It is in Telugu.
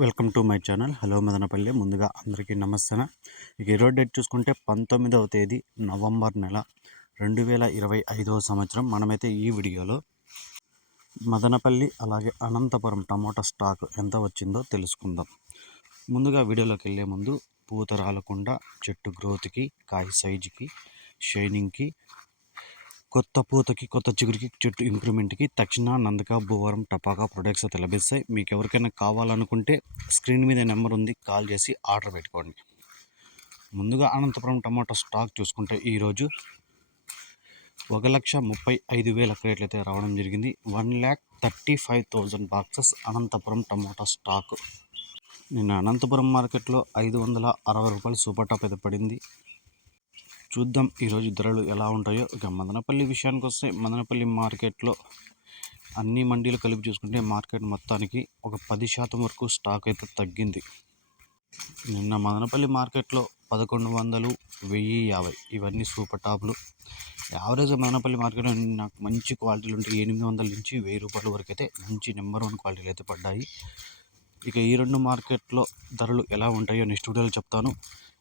Welcome to my channel. Hello Madanapalle. ముందుగా అందరికీ నమస్తే ఇక ఈరోజు డేట్ చూసుకుంటే పంతొమ్మిదవ తేదీ నవంబర్ నెల రెండు వేల ఇరవై ఐదవ సంవత్సరం. మనమైతే ఈ వీడియోలో మదనపల్లి అలాగే అనంతపురం టమోటా స్టాక్ ఎంత వచ్చిందో తెలుసుకుందాం. ముందుగా వీడియోలోకి వెళ్ళే ముందు పూత రాలకుండా చెట్టు గ్రోత్కి కాయ సైజుకి షైనింగ్కి కొత్త పూతకి కొత్త చిగురికి చెట్టు ఇంప్రూవ్మెంట్కి తక్షణ నందక భూవరం టపాకా ప్రొడక్ట్స్ అయితే లభిస్తాయి. మీకు ఎవరికైనా కావాలనుకుంటే స్క్రీన్ మీద నెంబర్ ఉంది కాల్ చేసి ఆర్డర్ పెట్టుకోండి. ముందుగా అనంతపురం టమాటో స్టాక్ చూసుకుంటే ఈరోజు ఒక లక్ష ముప్పై ఐదు వేల క్రేట్లు అయితే రావడం జరిగింది. One lakh thirty five thousand boxes Anantapur టమాటా స్టాక్ నిన్న అనంతపురం మార్కెట్లో ఐదు వందల అరవై రూపాయలు సూపర్ టాప్ అయితే పడింది. చూద్దాం ఈరోజు ధరలు ఎలా ఉంటాయో. ఇక మదనపల్లి విషయానికి వస్తే మదనపల్లి మార్కెట్లో అన్ని మండీలు కలిపి చూసుకుంటే మార్కెట్ మొత్తానికి ఒక పది శాతం వరకు స్టాక్ అయితే తగ్గింది. నిన్న మదనపల్లి మార్కెట్లో పదకొండు వందలు వెయ్యి యాభై ఇవన్నీ సూపర్ టాప్లు. యావరేజ్ మదనపల్లి మార్కెట్లో నాకు మంచి క్వాలిటీలు ఉంటాయి ఎనిమిది వందల నుంచి వెయ్యి రూపాయల వరకు అయితే మంచి నెంబర్ వన్ క్వాలిటీలు అయితే పడ్డాయి. ఇక ఈ రెండు మార్కెట్లో ధరలు ఎలా ఉంటాయో నెక్స్ట్ వీడియోలో చెప్తాను.